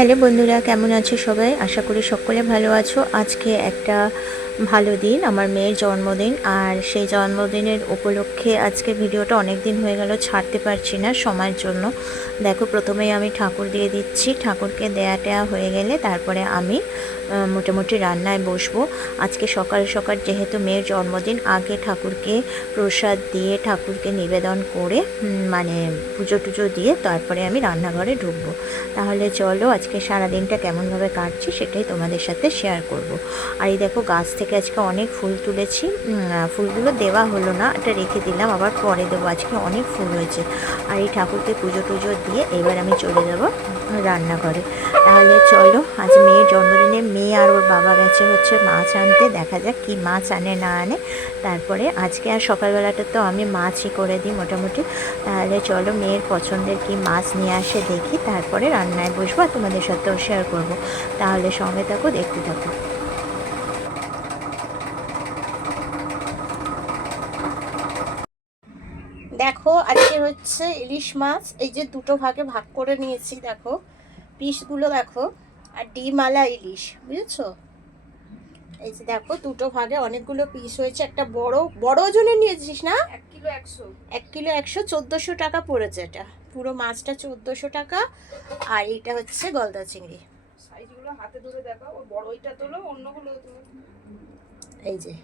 Hello বন্ধুরা, কেমন আছো সবাই? আশা করি সকলে ভালো আছো। আজকে একটা ভালো দিন, আমার মেয়ের জন্মদিন। আর সেই জন্মদিনের উপলক্ষে আজকে ভিডিওটা অনেক দিন হয়ে গেল, ছাড়তে পারছি না সময়ের জন্য। দেখো, প্রথমেই আমি ঠাকুর দিয়ে দিচ্ছি। ঠাকুরকে দেয়া টেয়া হয়ে গেলে তারপরে আমি মোটামুটি রান্নায় বসবো। আজকে সকাল সকাল যেহেতু মেয়ের জন্মদিন, আগে ঠাকুরকে প্রসাদ দিয়ে ঠাকুরকে নিবেদন করে মানে পুজো টুজো দিয়ে তারপরে আমি রান্নাঘরে ঢুকবো। তাহলে চলো আজকে সারাদিনটা কেমনভাবে কাটছি সেটাই তোমাদের সাথে শেয়ার করব। আর এই দেখো, গাছ থেকে আজকে অনেক ফুল তুলেছি। ফুলগুলো দেওয়া হলো না, এটা রেখে দিলাম, আবার পরে দেবো। আজকে অনেক ফুল হয়েছে। আর এই ঠাকুরকে পুজো টুজো দিয়ে এবার আমি চলে যাব রান্নাঘরে। তাহলে চলো, আজ মেয়ের জন্মদিনে মেয়ে আর ওর বাবা গেছে হচ্ছে মাছ আনতে। দেখা যাক কি মাছ আনে না আনে। তারপরে আজকে আর সকালবেলাটা তো আমি মাছই করে দিই মোটামুটি। তাহলে চলো, মেয়ের পছন্দের কি মাছ নিয়ে আসে দেখি, তারপরে রান্নায় বসবো আর তোমাদের সাথেও শেয়ার করব। তাহলে সঙ্গে থাকো, দেখতে থাকো। দেখো, আজকে হচ্ছে ইলিশ মাছ। এই যে দুটো ভাগে ভাগ করে নিয়েছি, দেখো পিসগুলো দেখো। আর ডিমালা ইলিশ, বুঝেছো? এই যে দেখো, দুটো ভাগে অনেকগুলো পিস হয়েছে। একটা বড় বড় ওজনের নিয়েছিস না? 1 কিলো 100। 1 কিলো 100, 1400 টাকা পড়েছে এটা। পুরো মাছটা 1400 টাকা। আর এইটা হচ্ছে গলদা চিংড়ি। সাইজগুলো হাতে ধরে দেখাও, ওই বড়ইটা তোলো, অন্যগুলো তোলো। এই যে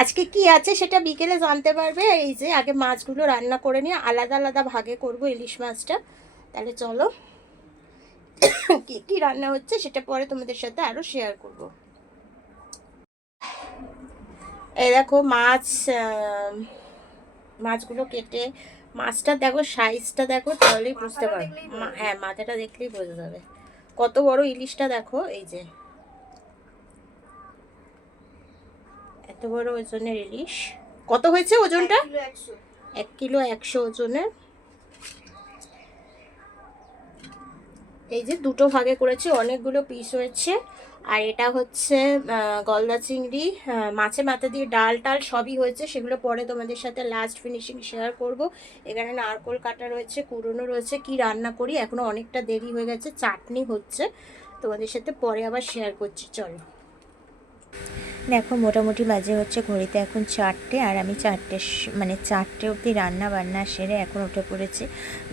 আজকে কি আছে সেটা বিকেলে জানতে পারবে। এই যে আগে মাছগুলো রান্না করে নিয়ে আলাদা আলাদা ভাগে করব ইলিশ মাছটা। তাহলে চলো, কি কি রান্না হচ্ছে সেটা পরে তোমাদের সাথে আরো শেয়ার করব। এই দেখো মাছ, মাছগুলো কেটে, মাছটা দেখো সাইজটা দেখো, তাহলেই বুঝতে পারো। হ্যাঁ, মাথাটা দেখলেই বোঝা যাবে কত বড় ইলিশটা। দেখো এই যে এত বড় ওজনের ইলিশ। কত হয়েছে ওজনটা? 1 কিলো 100। 1 কিলো 100 ওজনের। এই যে দুটো ভাগে করেছি, অনেকগুলো পিস হয়েছে। আর এটা হচ্ছে গলদা চিংড়ি। মাছে মাথা দিয়ে ডাল টাল সবই হয়েছে, সেগুলো পরে তোমাদের সাথে লাস্ট ফিনিশিং শেয়ার করব। এখানে নারকোল কাটা রয়েছে, কুড়োনো রয়েছে। কি রান্না করি এখনো অনেকটা দেরি হয়ে গেছে, চাটনি হচ্ছে, তোমাদের সাথে পরে আবার শেয়ার করছি। চলো, দেখো মোটামুটি বাজে হচ্ছে ঘড়িতে এখন 4টে। আর আমি 4টে অবধি রান্না বান্না সেরে এখন উঠে পড়েছি।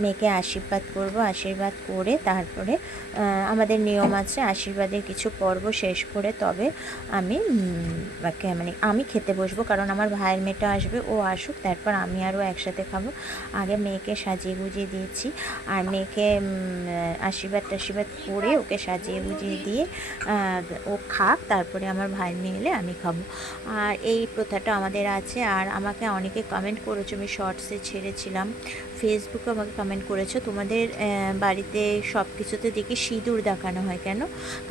মেয়েকে আশীর্বাদ করব, আশীর্বাদ করে তারপরে আমাদের নিয়ম আছে আশীর্বাদের কিছু পর্ব শেষ করে তবে আমি আমি খেতে বসবো। কারণ আমার ভাইয়ের মেয়েটা আসবে, ও আসুক, তারপর আমি আরও একসাথে খাবো। আগে মেয়েকে সাজিয়ে গুজিয়ে দিয়েছি। আর মেয়েকে আশীর্বাদ টাশীর্বাদ করে ওকে সাজিয়ে গুজিয়ে দিয়ে ও খাক, তারপরে আমার ভাইয়ের মেয়ে এলে আমি খাবো। আর এই প্রথাটা আমাদের আছে। আর আমাকে অনেকে কমেন্ট করেছো, আমি শর্টসে ছেড়েছিলাম, ফেসবুকে আমাকে কমেন্ট করেছো তোমাদের বাড়িতে সব কিছুতে দেখি সিঁদুর দেখানো হয় কেন?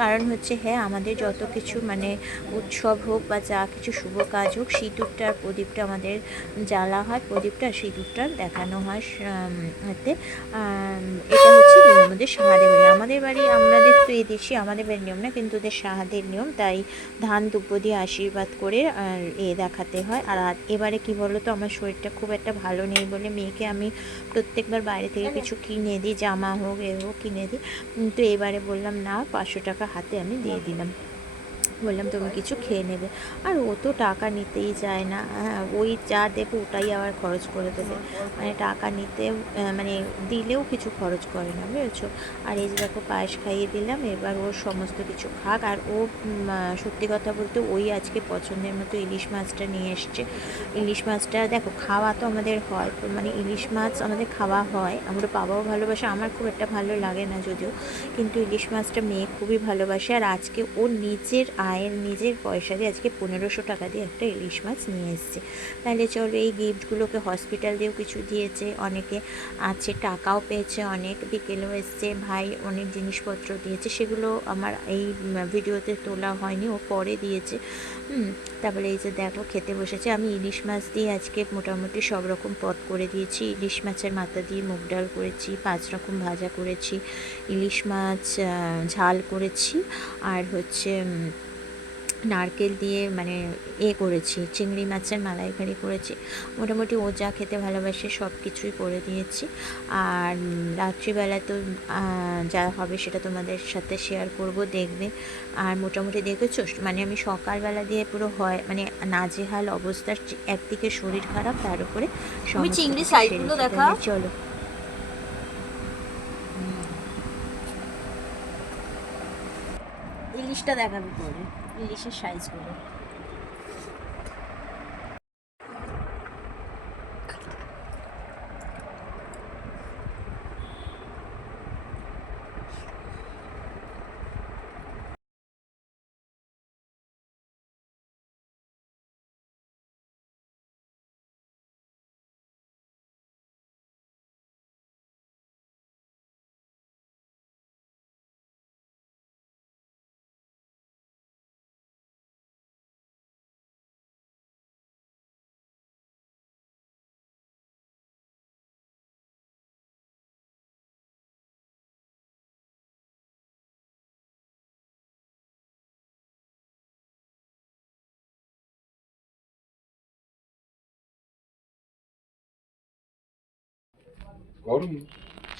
কারণ হচ্ছে, হ্যাঁ, আমাদের যত কিছু মানে উৎসব হোক বা যা কিছু শুভ কাজ হোক, সিঁদুরটার প্রদীপটা আমাদের জ্বালা হয়, প্রদীপটা সিঁদুরটার দেখানো হয় এতে। এটা হচ্ছে নিয়ম আমাদের সাহাদের বাড়ি। আমাদের বাড়ি, আমাদের তো এই দেশে আমাদের বাড়ির নিয়ম না, কিন্তু ওদের সাহাদের নিয়ম, তাই ধান দুব্য দিয়ে আশীর্বাদ করে আর দেখাতে হয়। আর এবারে কি বলো তো, আমার শরীরটা খুব একটা ভালো নেই বলে মেয়েকে আমি প্রত্যেকবার বাইরে থেকে কিছু কিনে দিই, জামা হোক এ হোক কিনে দিই। তো এবারে বললাম না, 500 টাকা হাতে আমি দিয়ে দিলাম, বললাম তুমি কিছু খেয়ে নেবে। আর ও তো টাকা নিতেই চায় না। হ্যাঁ, ওই যা দেবো ওটাই আবার খরচ করে দেবে, মানে টাকা নিতে মানে দিলেও কিছু খরচ করে না, বুঝেছো? আর এই যে দেখো, পায়েস খাইয়ে দিলাম, এবার ওর সমস্ত কিছু খাক। আর ও সত্যি কথা বলতে ওই আজকে পছন্দের মতো ইলিশ মাছটা নিয়ে এসছে। ইলিশ মাছটা দেখো, খাওয়া তো আমাদের হয়, মানে ইলিশ মাছ আমাদের খাওয়া হয়, আমরা বাবাও ভালোবাসে, আমার খুব একটা ভালো লাগে না যদিও, কিন্তু ইলিশ মাছটা মেয়ে খুবই ভালোবাসে। আর আজকে ও নিজের আয়ের নিজের পয়সা দিয়ে আজকে 1500 টাকা দিয়ে একটা ইলিশ মাছ নিয়ে এসেছে। তাহলে চলো, এই গিফটগুলোকে হসপিটাল দিয়েও কিছু দিয়েছে, অনেকে আছে টাকাও পেয়েছে, অনেক বিকেলেও এসছে, ভাই অনেক জিনিসপত্র দিয়েছে, সেগুলো আমার এই ভিডিওতে তোলা হয়নি, ও পরে দিয়েছে। তারপরে এই যে দেখো, খেতে বসেছে। আমি ইলিশ মাছ দিয়ে আজকে মোটামুটি সব রকম পদ করে দিয়েছি। ইলিশ মাছের মাথা দিয়ে মুগ ডাল করেছি, 5 রকম ভাজা করেছি, ইলিশ মাছ ঝাল করেছি, আর হচ্ছে নারকেল দিয়ে মানে করেছি, চিংড়ি মাছের মালাইকারি করেছি। মোটামুটি ও যা খেতে ভালোবাসে সব কিছুই করে দিয়েছি। আর রাত্রিবেলা তো যা হবে সেটা তোমাদের সাথে শেয়ার করব, দেখবে। আর মোটামুটি দেখেছো, মানে আমি সকালবেলা দিয়ে পুরো হয় মানে নাজেহাল অবস্থা, একদিকে শরীর খারাপ, তার উপরে তুমি সমস্ত চিংড়ি কিছু সাইজগুলো সেরেছি। দেখাও। তাহলে চলো। ইলিশটা দেখাবি পরে, ইলিশের সাইজগুলো।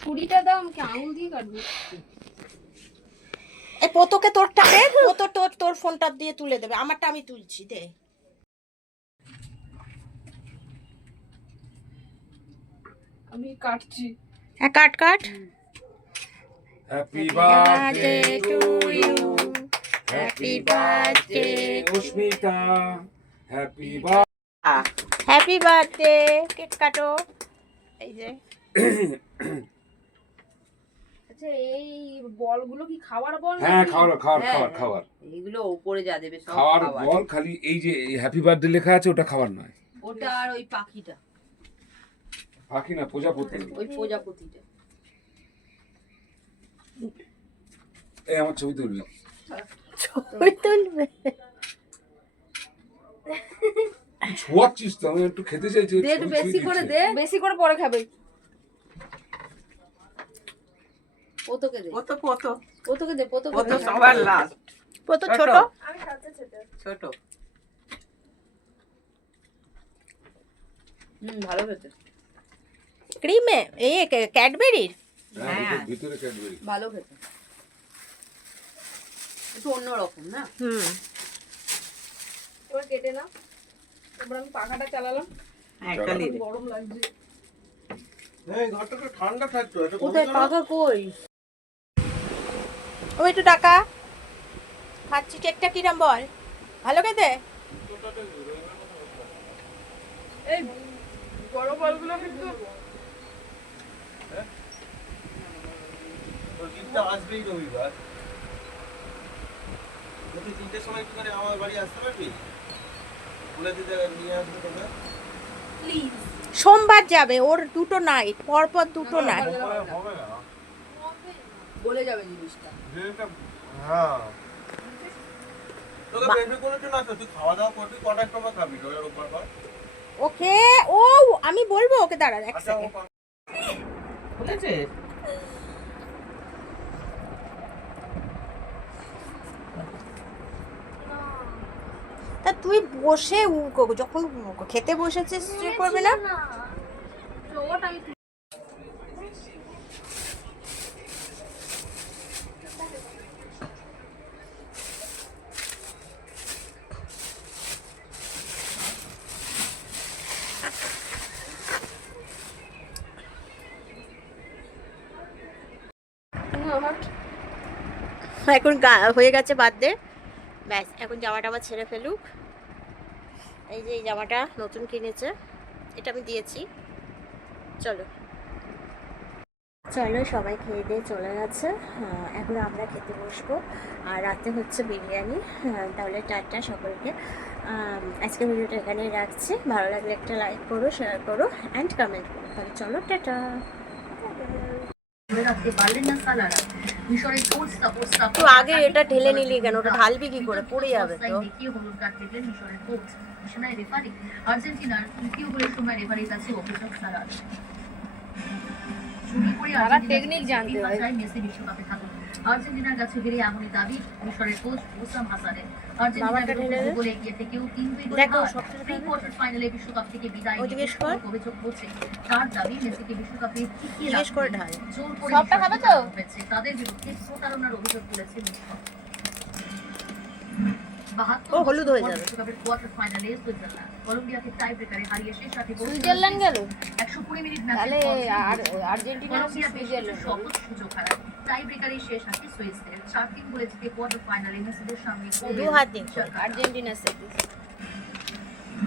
ছুরিটা দাও, আমাকে আঙুল দিয়ে কাটবো। এই পোতোকে তোরটা দে, পোতো তোর ফোনটা দিয়ে তুলে দেবে, আমারটা আমি তুলছি, দে। আমি কাটছি। হ্যাঁ, কাট কাট। Happy birthday to you. Happy birthday Ushmita. Happy birthday. Happy birthday. Cake কাটো। এই যে আচ্ছা, এই বলগুলো কি খাওয়ার বল? হ্যাঁ, নাকি? খাবার। এগুলো উপরে যা দেবে সব খাওয়ার খাবার। বল, খালি এই যে হ্যাপি বার্থডে লেখা আছে ওটা খাবার নয়। ওটা আর ওই পাখিটা, পাখি না, প্রজাপতি। ওই প্রজাপতিটা। এই আমার ছবি তুলবি। ছবি তুলবে। ছোয়াচ্ছিস তো, আমি একটু খেতে চাইছি। দে একটু বেশি করে দে, বেশি করে পরে খাবে। পোতোকে দে, পোতো পোতোকে দে, পোতোকে পোতো দে। সবার লাস্ট। পোতো ছোট। ছোট ভালো খেতে, ক্রিমে এই ক্যাডবেরির। হ্যাঁ, ভিতরে ক্যাডবেরি। ভালো খেতে, একটু অন্যরকম না। হুম। এবার কেটে নাও। এবার আমি পাখাটা চালালাম। একদমই গরম লাগছে। এই ঘরটা তো ঠান্ডা থাকতো, এটা কোথায় পাখা কই? ও একটু টাকা খাচ্ছি। কেকটা কিরাম বল, ভালো খেতে? এই বড় বলগুলো কিন্তু তোর গিফটটা আসবেই রবিবার। তুই 3টের সময় একটু করে আমার বাড়ি আসতে পারবি? বলে দিতে নিয়ে আসবে তোকে। প্লিজ। সোমবার যাবে, ওর দুটো নাইট পরপর, দুটো নাইট। হবে না। বলে যাবে জিনিসটা। হ্যাঁ। তোকে বেশি করে একটু না তো, তুই খাওয়া দাওয়া করবি, কটার সময় খাবি রবিবার পর? ওকে, ও আমি বলবো ওকে, দাঁড়া এক আচ্ছা, সেকেন্ড। বলেছে তা তুই বসে যখন খেতে বসেছিস তুই করবে না? এখন হয়ে গেছে বার্থডে, ব্যাস এখন জামাটা আমার ছেড়ে ফেলুক। এই যে এই জামাটা নতুন কিনেছে, এটা আমি দিয়েছি। চলো চলো, সবাই খেয়ে দিয়ে চলে গেছে। এখন আমরা খেতে বসবো। আর রাতে হচ্ছে বিরিয়ানি। তাহলে টাটা সকলকে। আজকে ভিডিওটা এখানেই রাখছি। ভালো লাগলে একটা লাইক করো, শেয়ার করো অ্যান্ড কমেন্ট করো। তাহলে চলো টাটা। তো আগে এটা ঢেলে নিলি কেন? ওটা ঢালবি কি করে? পড়ে যাবে তো। আর্জেন্টিনার তৃতীয় গোলের সময় রেফারির কাছে অভিযোগ সারা ছড়িয়ে পড়ে তারা টেকনিক জানতে হয়। মেসি বিশ্বকাপে থাকুন। আর্জেন্টিনার কাছে হেরে এমনই দাবি মিশরের কোচ ওসাম হাসানের। আর্জেন্টিনার বাবাটা ঢেলে বিরুদ্ধে দে। গোলে এগিয়ে থেকেও 3-2 গোলে দেখো, হার। সবটা প্রি কোয়ার্টার ফাইনালে বিশ্বকাপ থেকে বিদায় নিয়ে জিজ্ঞেস কর। অভিযোগ করছে তার দাবি মেসিকে বিশ্বকাপে টিকিয়ে জিজ্ঞেস করে রাখতে ঢাল। জোর করে সবটা খাবে তো? হয়েছে। তাদের বিরুদ্ধে প্রতারণার অভিযোগ তুলেছে মিশর। 72 ও, হলুদ হয়ে বছর পর যাবে। বিশ্বকাপের কোয়ার্টার ফাইনালে সুইজারল্যান্ড কলম্বিয়াকে টাই ব্রেকারে হারিয়ে শেষ রাতে সুইজারল্যান্ড গেল 120 মিনিট তাহলে ম্যাচে আর্জেন্টিনা কলম্বিয়া বেশ কিছু সুইজারল্যান্ড সহজ সুযোগ হারায় টাই ব্রেকারে শেষ হাতে সুইসদের 4-3 গোলে জিতে কোয়ার্টার ফাইনালে মেসিদের সামনে দু হাতে। আর্জেন্টিনা সেটিস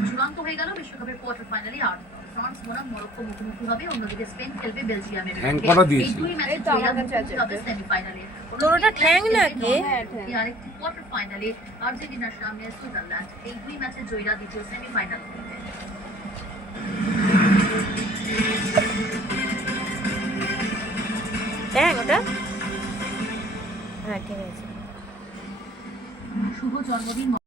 চূড়ান্ত হয়ে গেল বিশ্বকাপের কোয়ার্টার ফাইনালে আর ফ্রান্স বনাম মরক্কো মুখোমুখি হবে, অন্যদিকে স্পেন খেলবে বেলজিয়ামের হ্যাং বিপক্ষে। করা দিয়েছে। এই দুই ম্যাচে এই তো আমার কাছে আছে হবে সেমিফাইনালে। তোর ওটা ঠ্যাং নাকি? হ্যাঁ, ঠ্যাং। আরেকটি কোয়ার্টার ফাইনালে আর্জেন্টিনার সামনে সুইজারল্যান্ড। এই দুই ম্যাচে জয়ীরা দ্বিতীয় সেমিফাইনাল খেলবে। দেখ ওটা। হ্যাঁ ঠিক আছে। শুভ জন্মদিন